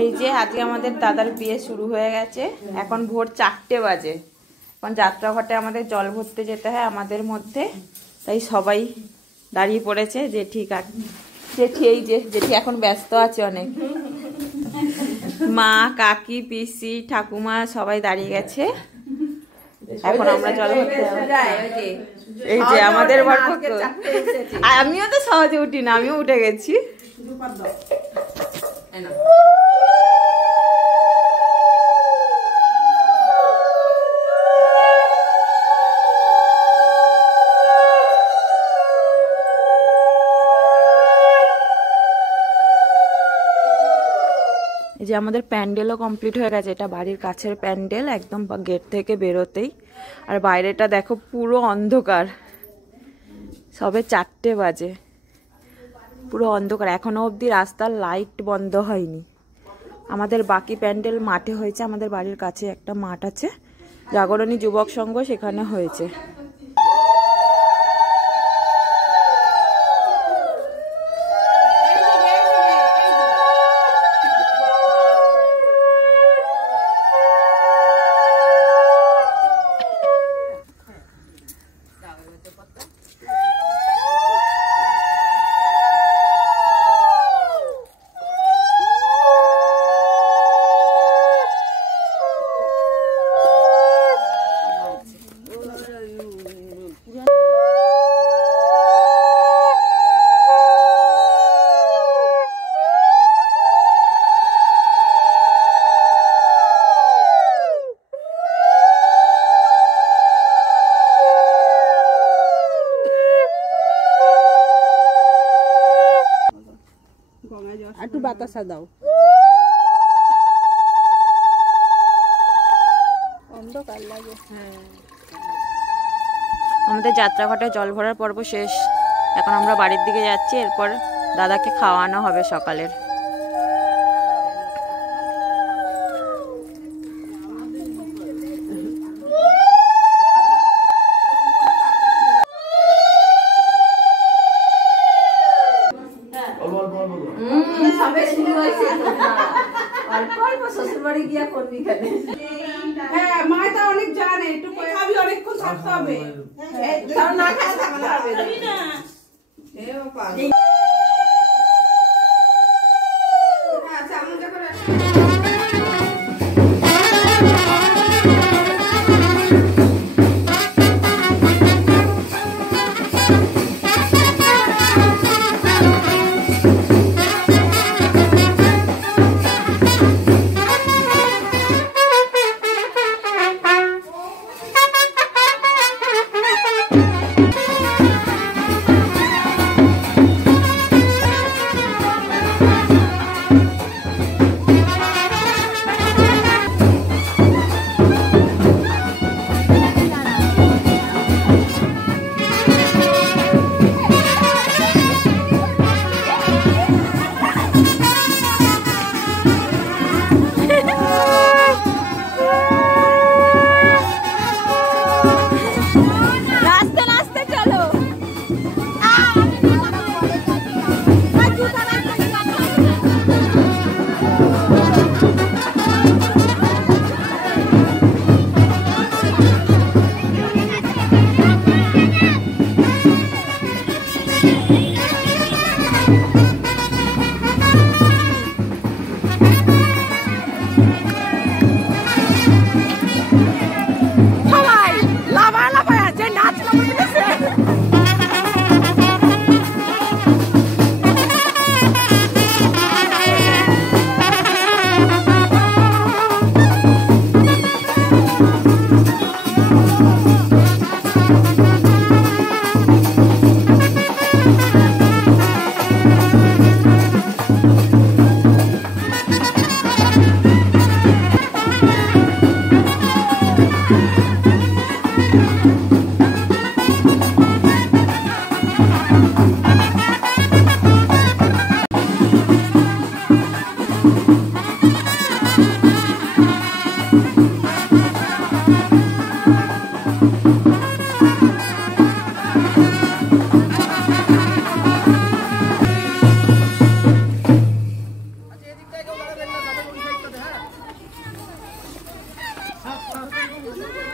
এই যে আজকে আমাদের দাদার বিয়ে শুরু হয়ে গেছে। এখন ভোর 4টে বাজে। এখন যাত্রাঘাটে আমাদের জল ভরতে যেতে হয় আমাদের মধ্যে, তাই সবাই দাঁড়িয়ে পড়েছে। জেঠি জেঠি এই যে জেঠি এখন ব্যস্ত আছে অনেক। মা, কাকি, পিসি, ঠাকুমা সবাই দাঁড়িয়ে গেছে। এখন আমরা জল ভরতে এই যে আমাদের বরপক্ষ। আমিও তো সহজে উঠি না, আমিও উঠে গেছি। এই যে আমাদের প্যান্ডেলও কমপ্লিট হয়ে গেছে। এটা বাড়ির কাছের প্যান্ডেল, একদম গেট থেকে বেরোতেই। আর বাইরেটা দেখো পুরো অন্ধকার, সবে 4টে বাজে, পুরো অন্ধকার। এখনো অবধি রাস্তার লাইট বন্ধ হয়নি। আমাদের বাকি প্যান্ডেল মাঠে হয়েছে, আমাদের বাড়ির কাছে একটা মাঠ আছে, জাগরণী যুবক সংঘ, সেখানে হয়েছে। একটু বাতাসা দাও। অন্ধকার লাগে। আমাদের যাত্রাঘাটে জল ভরার পর্ব শেষ। এখন আমরা বাড়ির দিকে যাচ্ছি, এরপর দাদাকে খাওয়ানো হবে সকালের। হ্যাঁ, মাটা অনেক জানে, একটু খাবি, অনেকক্ষণ থাকতে হবে। না খায় থাকতে হবে না। আচ্ছা, আমরা যখন